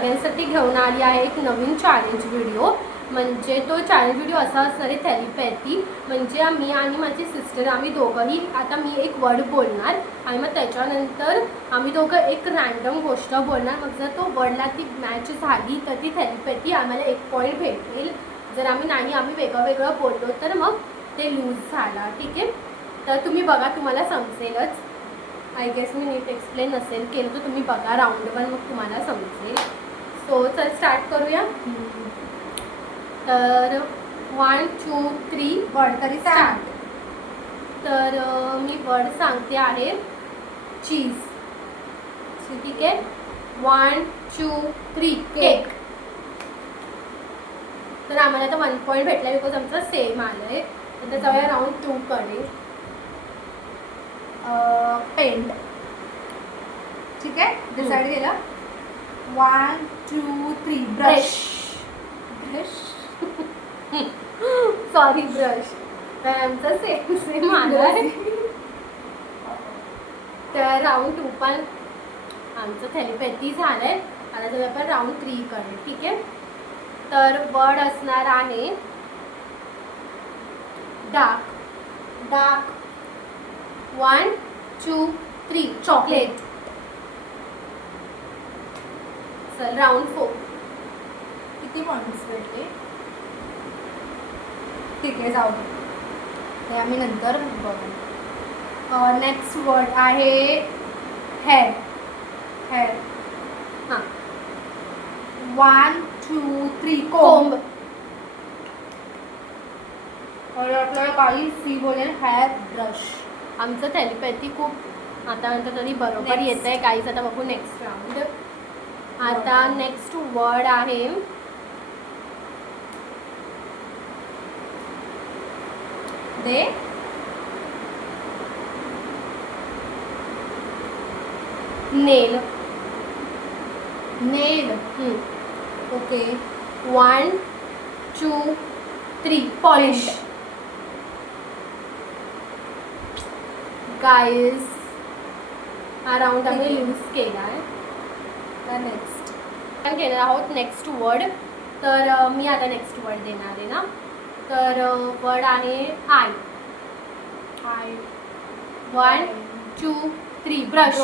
सगळ्यांसाठी घेऊन आली आहे एक नवीन चॅलेंज व्हिडिओ. म्हणजे तो चॅलेंज व्हिडिओ असा असणार आहे थेरपॅथी. म्हणजे मी आणि माझी सिस्टर आम्ही दोघंही आता मी एक वर्ड बोलणार आणि मग त्याच्यानंतर आम्ही दोघं एक रँडम गोष्ट बोलणार. मग जर तो वर्डला ती मॅच झाली तर ती थेरपॅथी आम्हाला 1 पॉईंट भेटेल. जर आम्ही वेगळं वेगळं बोललो तर मग ते लूज झाला. ठीक आहे, तर तुम्ही बघा, तुम्हाला समजेलच. आय गेस मी नीट एक्सप्लेन नसेल केलं तर तुम्ही बघा राऊंडवर, मग तुम्हाला समजेल. सो चल स्टार्ट करूया. तर 1 2 3 वर्ड तरी स्टार्ट. तर मी वर्ड सांगते आहे चीज. ठीक आहे, 1 2 3 केक. तर आम्हाला आता 1 पॉईंट भेटला बिकॉज आमचं सेम आलं आहे. तर जाऊया राऊंड 2 कडे. पेंट. ठीक आहे, डिसाईड केलं. 1 2 3 ब्रश. Brush sorry brush. तर आमचं सेम आलं आहे. तर राऊंड 2 पण आमचं थेरपॅथी झालं आहे. आता जर आपण राऊंड 3 कडे. ठीक आहे, तर वर्ड असणार आहे डार्क. Dark 1 2 3 chocolate. चल राऊंड 4. किती पॉईंट्स भेटले? ठीक आहे, जाऊ दे, ते आम्ही नंतर बघू. नेक्स्ट वर्ड आहे हेअर. हेअर हां. 1 2 3 कोंब. और आपल्याला काही सी बोलेल हेअर ब्रश. आमचं थेरपॅथी खूप आतापर्यंत तरी बरोबर Next. येत आहे. काहीच आता बघू नेक्स्ट राऊंड. आता नेक्स्ट वर्ड आहे दे. नेल. नेल. ओके. 1 2 3 पॉलिश. गाईज हा राऊंड आम्ही ठीक आहे. यूज केला आहे. नेक्स्ट आपण घेणार आहोत नेक्स्ट वर्ड. तर मी आता नेक्स्ट वर्ड देणार आहे ना. तर वर्ड आहे आय. आय. 1 2 3 ब्रश.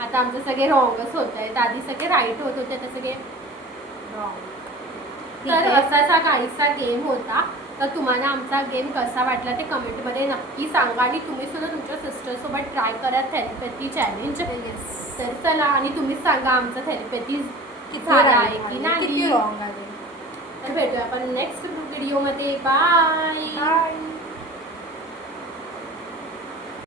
आता आमचे सगळे रॉंगच होत आहेत. आधी सगळे राईट होत होते, आता सगळे रॉंग. तर असाच हा काहीसा गेम होता. तर तुम्हाला आमचा गेम कसा वाटला ते कमेंटमध्ये नक्की सांगा. आणि तुम्ही सुद्धा तुमच्या सिस्टरसोबत ट्राय करा थेरपॅथी चॅलेंज. तर चला, आणि तुम्हीच सांगा आमचं थेरपॅथी झाला आहे की नाही. किती रॉंग आले. तर भेटूया आपण नेक्स्ट व्हिडिओमध्ये. बाय.